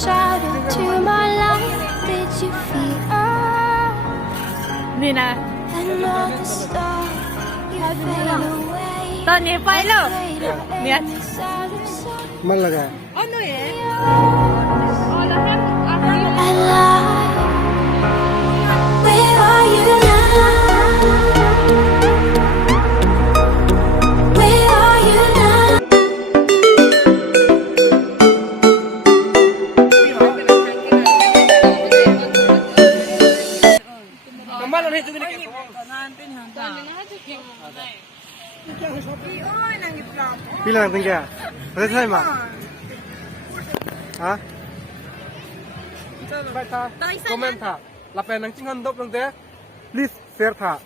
shadow to my light. Did you feel Ni na. another star? You fade away. ตอนนี้ไปแล้ว เนี่ย มันละกัน Ano eh? I lie. Where are you now? Where are you now? Kemana nih itu gini? Bilang tinggal. Ada saya mah. Hah? Baca, komen tak. Lapan nang cinghan dop nang teh. Please share tak.